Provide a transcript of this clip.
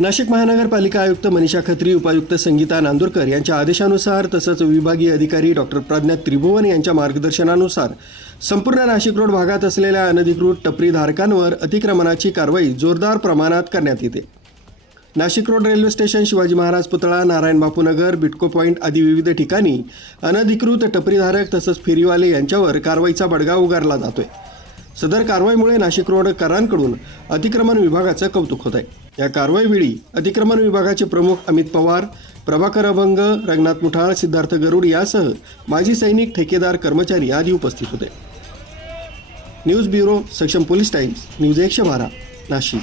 नाशिक महानगरपालिका आयुक्त मनीषा खत्री, उपायुक्त संगीता नांदुरकर यांच्या आदेशानुसार तसंच विभागीय अधिकारी डॉक्टर प्रज्ञा त्रिभुवन यांच्या मार्गदर्शनानुसार संपूर्ण नाशिक रोड भागात असलेल्या अनधिकृत टपरीधारकांवर अतिक्रमणाची कारवाई जोरदार प्रमाणात करण्यात येते। Nashik road railway station, Shivaji Maharaj पुतळा, नारायण बापू नगर, बिटको पॉईंट आदी विविध ठिकाणी अनधिकृत टपरीधारक तसंच फेरीवाले यांच्यावर कारवाईचा बडगा उगारला जातोय। सदर कारवाईमुळे नाशिक रोडकरांकडून अतिक्रमण विभागाचं कौतुक होत आहे। या कारवाईवेळी अतिक्रमण विभागाचे प्रमुख अमित पवार, प्रभाकर अभंग, रंगनाथ मुठाळ, सिद्धार्थ गरुड यासह माजी सैनिक, ठेकेदार, कर्मचारी आदी उपस्थित होते। न्यूज ब्युरो, सक्षम पोलीस टाइम्स, न्यूज 112, नाशिक।